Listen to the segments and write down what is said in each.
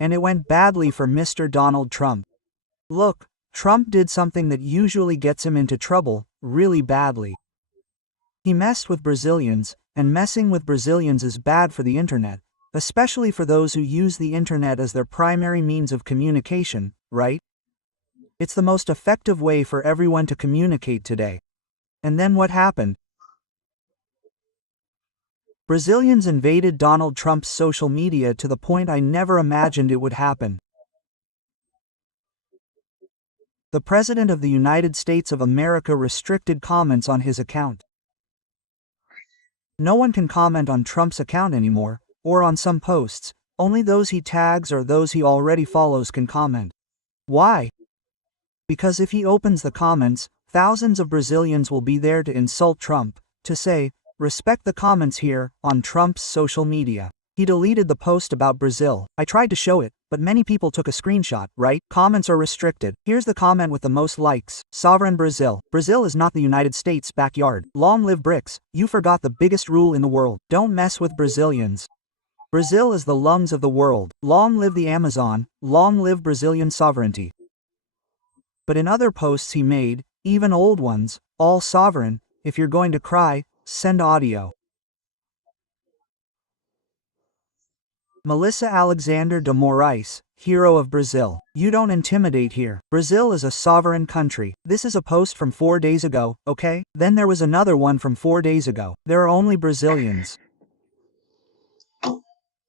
And it went badly for Mr. Donald Trump. Look, Trump did something that usually gets him into trouble, really badly. He messed with Brazilians, and messing with Brazilians is bad for the internet, especially for those who use the internet as their primary means of communication, right? It's the most effective way for everyone to communicate today. And then what happened? Brazilians invaded Donald Trump's social media to the point I never imagined it would happen. The President of the United States of America restricted comments on his account. No one can comment on Trump's account anymore, or on some posts. Only those he tags or those he already follows can comment. Why? Because if he opens the comments, thousands of Brazilians will be there to insult Trump, to say, "Respect the comments here," on Trump's social media. He deleted the post about Brazil. I tried to show it, but many people took a screenshot, right? Comments are restricted. Here's the comment with the most likes. Sovereign Brazil. Brazil is not the United States' backyard. Long live BRICS. You forgot the biggest rule in the world. Don't mess with Brazilians. Brazil is the lungs of the world. Long live the Amazon. Long live Brazilian sovereignty. But in other posts he made, even old ones, all sovereign. If you're going to cry, send audio. Melissa Alexander de Moraes, hero of Brazil. You don't intimidate here. Brazil is a sovereign country. This is a post from 4 days ago, okay? Then there was another one from 4 days ago. There are only Brazilians.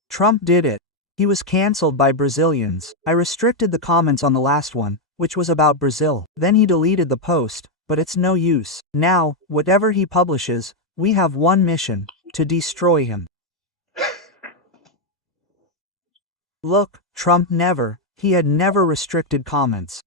Trump did it. He was cancelled by Brazilians. I restricted the comments on the last one, which was about Brazil. Then he deleted the post, but it's no use. Now, whatever he publishes, we have one mission: to destroy him. Look, Trump he had never restricted comments.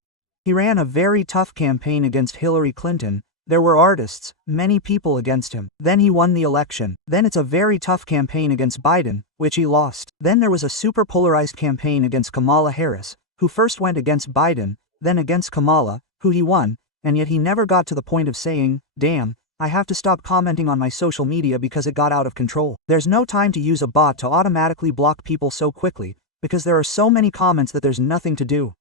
He ran a very tough campaign against Hillary Clinton. There were artists, many people against him. Then he won the election. Then it's a very tough campaign against Biden, which he lost. Then there was a super polarized campaign against Kamala Harris, who first went against Biden, then against Kamala, who he won, and yet he never got to the point of saying, "Damn, I have to stop commenting on my social media because it got out of control." There's no time to use a bot to automatically block people so quickly, because there are so many comments that there's nothing to do.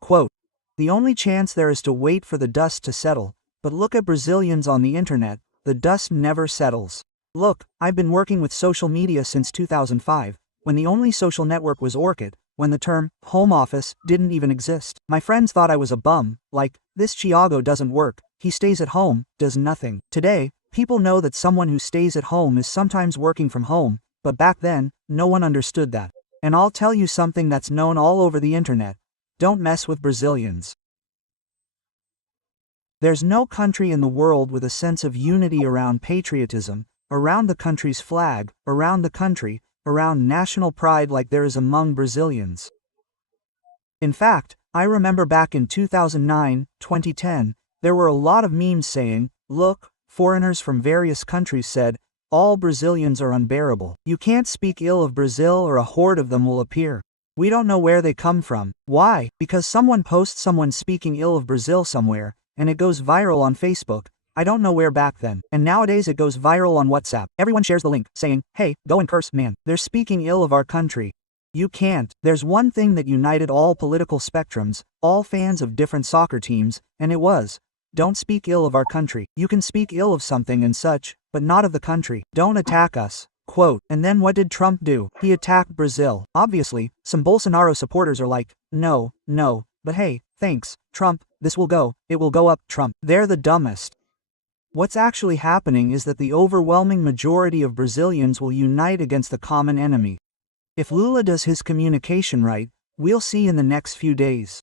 Quote, "The only chance there is to wait for the dust to settle, but look at Brazilians on the internet, the dust never settles." Look, I've been working with social media since 2005, when the only social network was Orchid, when the term home office didn't even exist. My friends thought I was a bum, like, "This Thiago doesn't work, he stays at home, does nothing." Today, people know that someone who stays at home is sometimes working from home, but back then, no one understood that. And I'll tell you something that's known all over the internet: don't mess with Brazilians. There's no country in the world with a sense of unity around patriotism, around the country's flag, around the country, around national pride like there is among Brazilians. In fact, I remember back in 2009, 2010, there were a lot of memes saying, "Look, foreigners from various countries said, all Brazilians are unbearable. You can't speak ill of Brazil or a horde of them will appear. We don't know where they come from." Why? Because someone posts someone speaking ill of Brazil somewhere, and it goes viral on Facebook. I don't know where back then. And nowadays it goes viral on WhatsApp. Everyone shares the link, saying, "Hey, go and curse, man. They're speaking ill of our country." You can't. There's one thing that united all political spectrums, all fans of different soccer teams, and it was, don't speak ill of our country. You can speak ill of something and such, but not of the country. Don't attack us. Quote, and then what did Trump do? He attacked Brazil. Obviously, some Bolsonaro supporters are like, no, but hey, thanks, Trump, it will go up, Trump. They're the dumbest. What's actually happening is that the overwhelming majority of Brazilians will unite against the common enemy. If Lula does his communication right, we'll see in the next few days.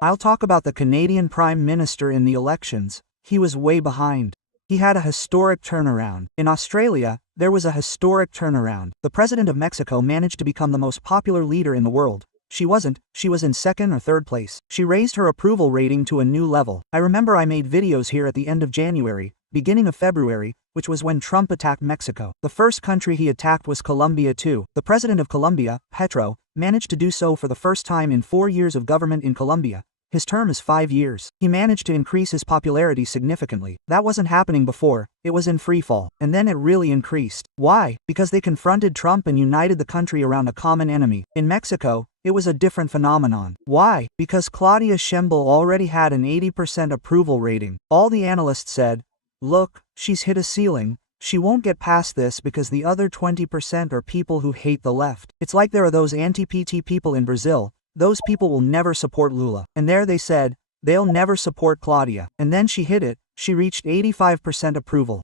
I'll talk about the Canadian Prime Minister in the elections. He was way behind. He had a historic turnaround. In Australia, there was a historic turnaround. The President of Mexico managed to become the most popular leader in the world. She wasn't, she was in second or third place. She raised her approval rating to a new level. I remember I made videos here at the end of January, beginning of February, which was when Trump attacked Mexico. The first country he attacked was Colombia too. The president of Colombia, Petro, managed to do so for the first time in 4 years of government in Colombia, His term is 5 years. He managed to increase his popularity significantly. That wasn't happening before, it was in freefall. And then it really increased. Why? Because they confronted Trump and united the country around a common enemy. In Mexico, it was a different phenomenon. Why? Because Claudia Sheinbaum already had an 80% approval rating. All the analysts said, look, she's hit a ceiling. She won't get past this because the other 20% are people who hate the left. It's like there are those anti-PT people in Brazil. Those people will never support Lula. And there they said, they'll never support Claudia. And then she hit it, she reached 85% approval.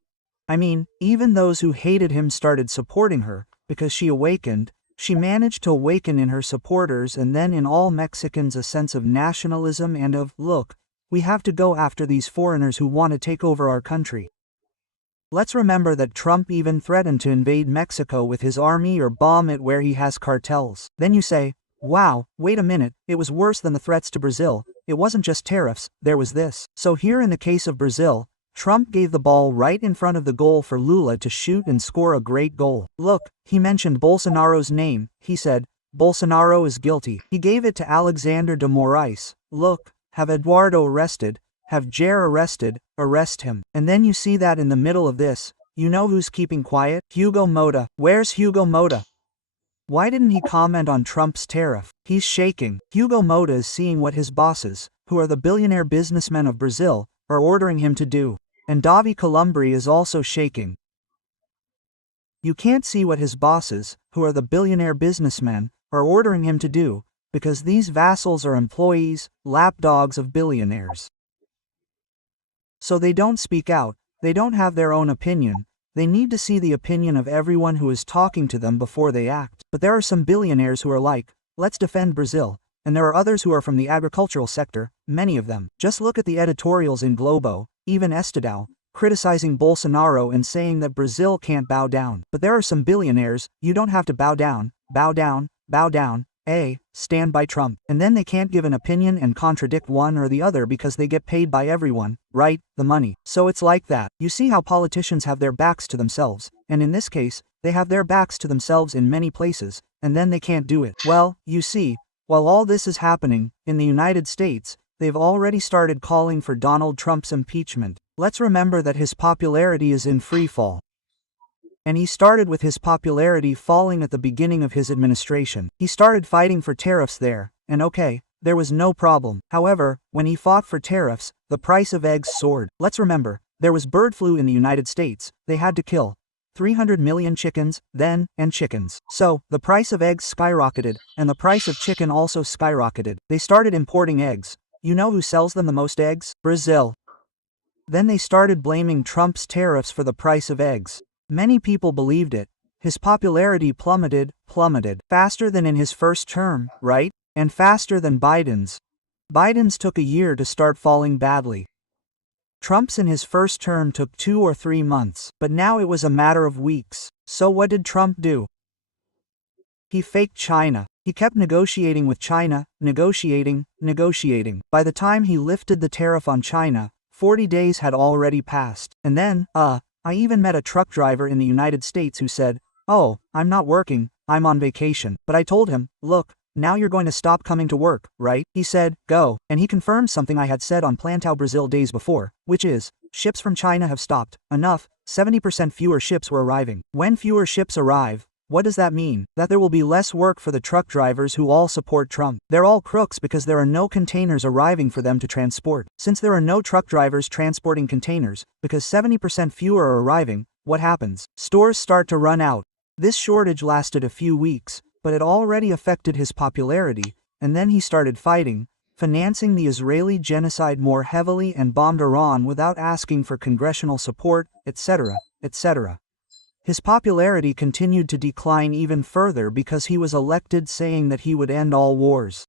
I mean, even those who hated him started supporting her, because she awakened. She managed to awaken in her supporters and then in all Mexicans a sense of nationalism and of, look, we have to go after these foreigners who want to take over our country. Let's remember that Trump even threatened to invade Mexico with his army or bomb it where he has cartels. Then you say, wow, wait a minute, it was worse than the threats to Brazil. It wasn't just tariffs, there was this. So here in the case of Brazil, Trump gave the ball right in front of the goal for Lula to shoot and score a great goal. Look, he mentioned Bolsonaro's name. He said, Bolsonaro is guilty. He gave it to Alexander de Moraes. Look, have Eduardo arrested, have Jair arrested, arrest him. And then you see that in the middle of this, you know who's keeping quiet? Hugo Mota. Where's Hugo Mota? Why didn't he comment on Trump's tariff? He's shaking. Hugo Mota is seeing what his bosses, who are the billionaire businessmen of Brazil, are ordering him to do. And Davi Columbri is also shaking. You can't see what his bosses, who are the billionaire businessmen, are ordering him to do, because these vassals are employees, lapdogs of billionaires. So they don't speak out, they don't have their own opinion. They need to see the opinion of everyone who is talking to them before they act. But there are some billionaires who are like, let's defend Brazil. And there are others who are from the agricultural sector, many of them. Just look at the editorials in Globo, even Estados, criticizing Bolsonaro and saying that Brazil can't bow down. But there are some billionaires, you don't have to bow down, bow down, bow down. Stand by Trump. And then they can't give an opinion and contradict one or the other because they get paid by everyone, right? The money. So it's like that. You see how politicians have their backs to themselves, and in this case, they have their backs to themselves in many places, and then they can't do it. Well, you see, while all this is happening, in the United States, they've already started calling for Donald Trump's impeachment. Let's remember that his popularity is in free fall. And he started with his popularity falling at the beginning of his administration. He started fighting for tariffs there, and okay, there was no problem. However, when he fought for tariffs, the price of eggs soared. Let's remember, there was bird flu in the United States. They had to kill 300 million chickens, then, and chickens. So, the price of eggs skyrocketed, and the price of chicken also skyrocketed. They started importing eggs. You know who sells them the most eggs? Brazil. Then they started blaming Trump's tariffs for the price of eggs. Many people believed it. His popularity plummeted, faster than in his first term, right? And faster than Biden's. Biden's took a year to start falling badly. Trump's in his first term took 2 or 3 months, but now it was a matter of weeks. So what did Trump do? He faked China. He kept negotiating with China, negotiating. By the time he lifted the tariff on China, 40 days had already passed. And then, I even met a truck driver in the United States who said, oh, I'm not working, I'm on vacation. But I told him, look, now you're going to stop coming to work, right? He said, go. And he confirmed something I had said on Plantão Brazil days before, which is, ships from China have stopped. Enough, 70% fewer ships were arriving. When fewer ships arrive, what does that mean? That there will be less work for the truck drivers who all support Trump. They're all crooks because there are no containers arriving for them to transport. Since there are no truck drivers transporting containers, because 70% fewer are arriving, what happens? Stores start to run out. This shortage lasted a few weeks, but it already affected his popularity, and then he started fighting, financing the Israeli genocide more heavily and bombed Iran without asking for congressional support, etc., etc. His popularity continued to decline even further because he was elected saying that he would end all wars.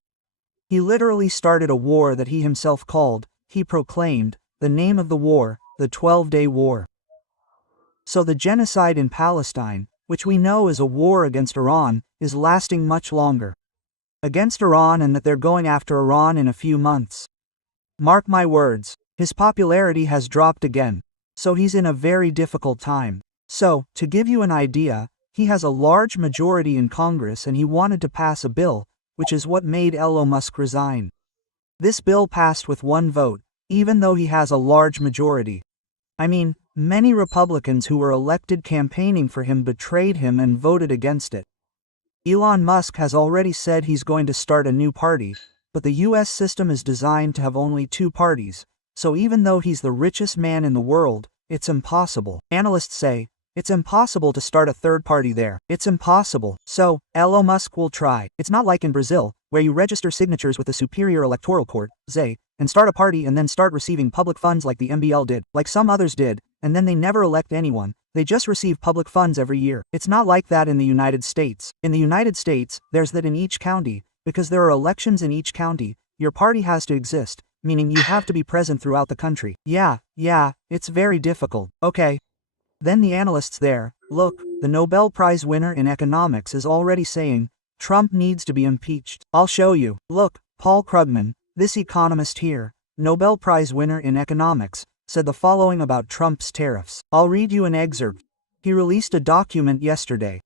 He literally started a war that he himself called, he proclaimed, the name of the war, the 12-Day War. So the genocide in Palestine, which we know is a war against Iran, is lasting much longer. Against Iran, and that they're going after Iran in a few months. Mark my words, his popularity has dropped again. So he's in a very difficult time. So, to give you an idea, he has a large majority in Congress and he wanted to pass a bill, which is what made Elon Musk resign. This bill passed with one vote, even though he has a large majority. I mean, many Republicans who were elected campaigning for him betrayed him and voted against it. Elon Musk has already said he's going to start a new party, but the US system is designed to have only two parties, so even though he's the richest man in the world, it's impossible. Analysts say, it's impossible to start a third party there. It's impossible. So, Elon Musk will try. It's not like in Brazil, where you register signatures with the Superior Electoral Court, ZE, and start a party and then start receiving public funds like the MBL did, like some others did, and then they never elect anyone. They just receive public funds every year. It's not like that in the United States. In the United States, there's that in each county, because there are elections in each county, your party has to exist, meaning you have to be present throughout the country. Yeah, it's very difficult. Okay. Then the analysts there, look, the Nobel Prize winner in economics is already saying, Trump needs to be impeached. I'll show you. Look, Paul Krugman, this economist here, Nobel Prize winner in economics, said the following about Trump's tariffs. I'll read you an excerpt. He released a document yesterday.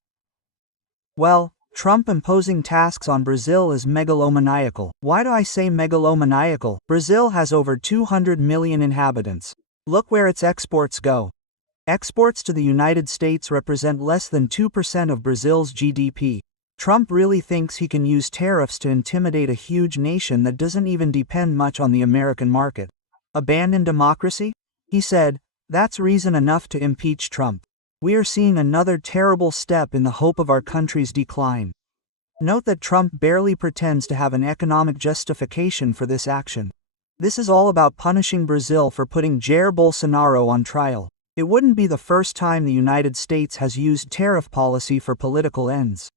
Well, Trump imposing tasks on Brazil is megalomaniacal. Why do I say megalomaniacal? Brazil has over 200 million inhabitants. Look where its exports go. Exports to the United States represent less than 2% of Brazil's GDP. Trump really thinks he can use tariffs to intimidate a huge nation that doesn't even depend much on the American market. Abandon democracy? He said, that's reason enough to impeach Trump. We are seeing another terrible step in the hope of our country's decline. Note that Trump barely pretends to have an economic justification for this action. This is all about punishing Brazil for putting Jair Bolsonaro on trial. It wouldn't be the first time the United States has used tariff policy for political ends.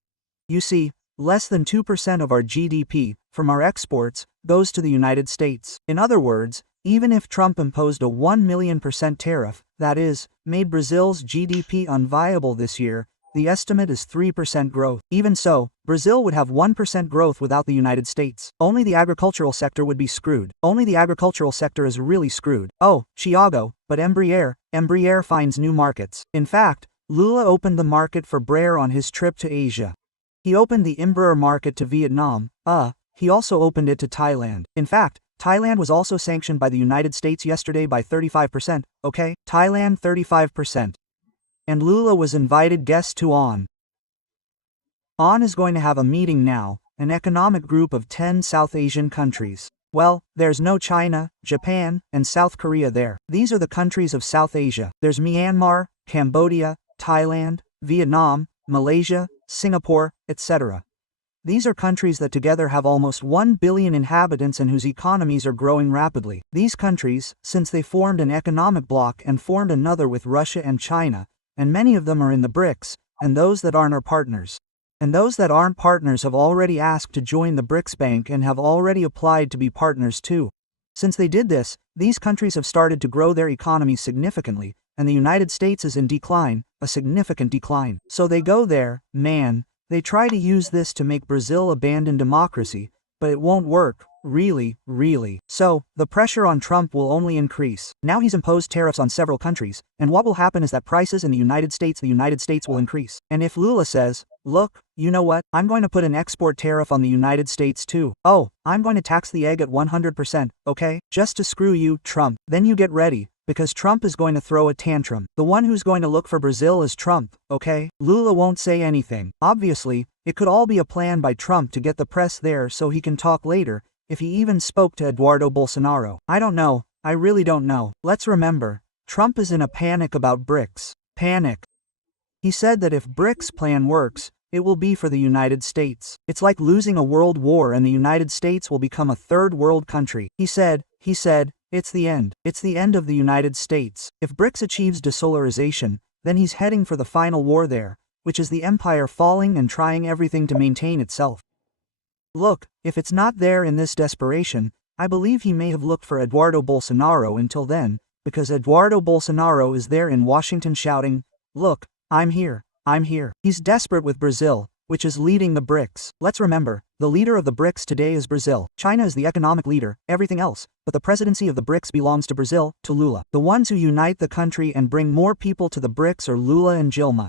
You see, less than 2% of our GDP, from our exports, goes to the United States. In other words, even if Trump imposed a 1,000,000% tariff, that is, made Brazil's GDP unviable this year, the estimate is 3% growth. Even so, Brazil would have 1% growth without the United States. Only the agricultural sector would be screwed. Only the agricultural sector is really screwed. Oh, Thiago, but Embraer finds new markets. In fact, Lula opened the market for Braer on his trip to Asia. He opened the Embraer market to Vietnam. He also opened it to Thailand. In fact, Thailand was also sanctioned by the United States yesterday by 35%, okay? Thailand 35%. And Lula was invited guest to ON. ON is going to have a meeting now, an economic group of 10 South Asian countries. Well, there's no China, Japan, and South Korea there. These are the countries of South Asia. There's Myanmar, Cambodia, Thailand, Vietnam, Malaysia, Singapore, etc. These are countries that together have almost 1 billion inhabitants and whose economies are growing rapidly. These countries, since they formed an economic bloc and formed another with Russia and China, and many of them are in the BRICS, and those that aren't are partners. And those that aren't partners have already asked to join the BRICS Bank and have already applied to be partners too. Since they did this, these countries have started to grow their economies significantly, and the United States is in decline, a significant decline. So they go there, man, they try to use this to make Brazil abandon democracy, but it won't work, really. So, the pressure on Trump will only increase. Now he's imposed tariffs on several countries, and what will happen is that prices in the United States will increase. And if Lula says, look, you know what, I'm going to put an export tariff on the United States too. Oh, I'm going to tax the egg at 100%, okay? Just to screw you, Trump. Then you get ready, because Trump is going to throw a tantrum. The one who's going to look for Brazil is Trump, okay? Lula won't say anything. Obviously, it could all be a plan by Trump to get the press there so he can talk later, if he even spoke to Eduardo Bolsonaro. I don't know, I really don't know. Let's remember, Trump is in a panic about BRICS. Panic. He said that if BRICS plan works, it will be for the United States. It's like losing a world war and the United States will become a third world country. He said, it's the end. It's the end of the United States. If BRICS achieves desolarization, then he's heading for the final war there, which is the empire falling and trying everything to maintain itself. Look, if it's not there in this desperation, I believe he may have looked for Eduardo Bolsonaro until then, because Eduardo Bolsonaro is there in Washington shouting, look, I'm here. He's desperate with Brazil, which is leading the BRICS. Let's remember, the leader of the BRICS today is Brazil. China is the economic leader, everything else, but the presidency of the BRICS belongs to Brazil, to Lula. The ones who unite the country and bring more people to the BRICS are Lula and Dilma.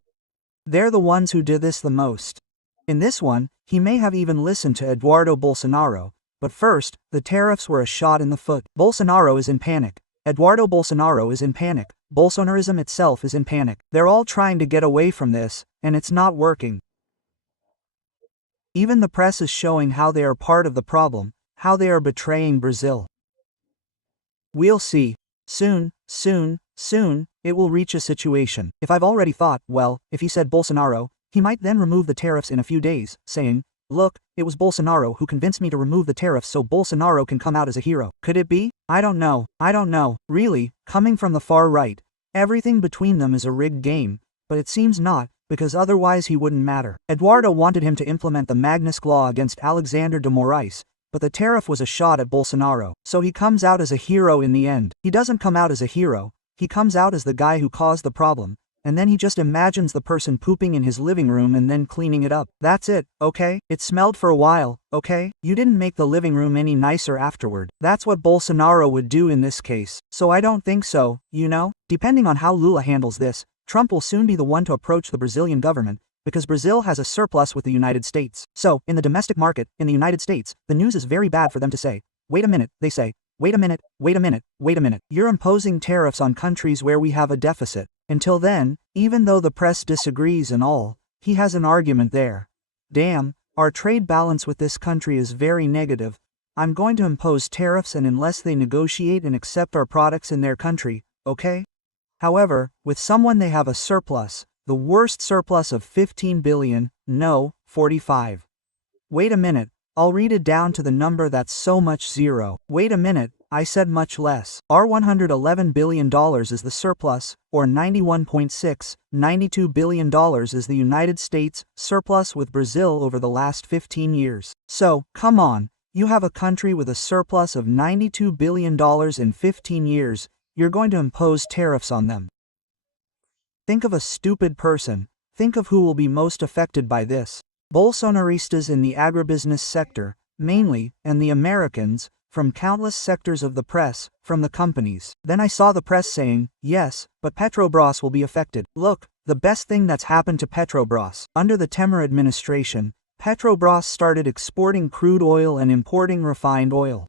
They're the ones who do this the most. In this one, he may have even listened to Eduardo Bolsonaro, But first, the tariffs were a shot in the foot. Bolsonaro is in panic. Eduardo Bolsonaro is in panic. Bolsonarism itself is in panic. They're all trying to get away from this, and it's not working. Even the press is showing how they are part of the problem, how they are betraying Brazil. We'll see. Soon, it will reach a situation. If I've already thought, well, if he said Bolsonaro, he might then remove the tariffs in a few days, saying, look, it was Bolsonaro who convinced me to remove the tariffs so Bolsonaro can come out as a hero. Could it be? I don't know. Really, coming from the far right, everything between them is a rigged game, but it seems not, because otherwise he wouldn't matter. Eduardo wanted him to implement the Magnitsky Law against Alexander de Moraes, but the tariff was a shot at Bolsonaro, so he comes out as a hero in the end. He doesn't come out as a hero, he comes out as the guy who caused the problem, and then he just imagines the person pooping in his living room and then cleaning it up. That's it, okay? It smelled for a while, okay? You didn't make the living room any nicer afterward. That's what Bolsonaro would do in this case. So I don't think so, you know? Depending on how Lula handles this, Trump will soon be the one to approach the Brazilian government, because Brazil has a surplus with the United States. So, in the domestic market, in the United States, the news is very bad for them to say, wait a minute, they say, wait a minute. You're imposing tariffs on countries where we have a deficit. Until then, even though the press disagrees and all, he has an argument there. Damn, our trade balance with this country is very negative. I'm going to impose tariffs and unless they negotiate and accept our products in their country, okay? However, with someone they have a surplus, the worst surplus of 15 billion, no, 45. Wait a minute, I'll read it down to the number that's so much zero. Wait a minute, I said much less. Our $111 billion is the surplus, or 91.6, $92 billion is the United States surplus with Brazil over the last 15 years. So, come on, you have a country with a surplus of $92 billion in 15 years, you're going to impose tariffs on them. Think of a stupid person. Think of who will be most affected by this. Bolsonaristas in the agribusiness sector, mainly, and the Americans, from countless sectors of the press, from the companies. Then I saw the press saying, yes, but Petrobras will be affected. Look, the best thing that's happened to Petrobras. Under the Temer administration, Petrobras started exporting crude oil and importing refined oil.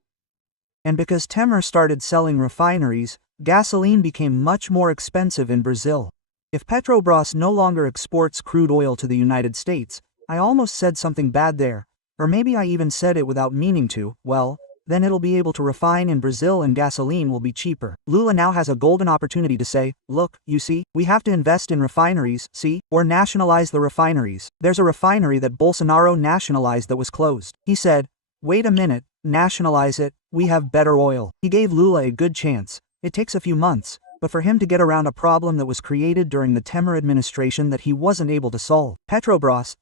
And because Temer started selling refineries, gasoline became much more expensive in Brazil. If Petrobras no longer exports crude oil to the United States, I almost said something bad there, or maybe I even said it without meaning to, well, then it'll be able to refine in Brazil and gasoline will be cheaper. Lula now has a golden opportunity to say, look, you see, we have to invest in refineries, see, or nationalize the refineries. There's a refinery that Bolsonaro nationalized that was closed. He said, wait a minute, nationalize it, we have better oil. He gave Lula a good chance. It takes a few months, but for him to get around a problem that was created during the Temer administration that he wasn't able to solve. Petrobras,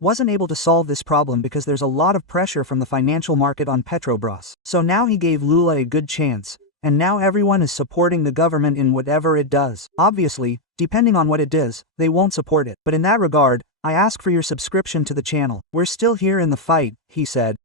wasn't able to solve this problem because there's a lot of pressure from the financial market on Petrobras. So now he gave Lula a good chance, and now everyone is supporting the government in whatever it does. Obviously, depending on what it does, they won't support it. But in that regard, I ask for your subscription to the channel. We're still here in the fight, he said.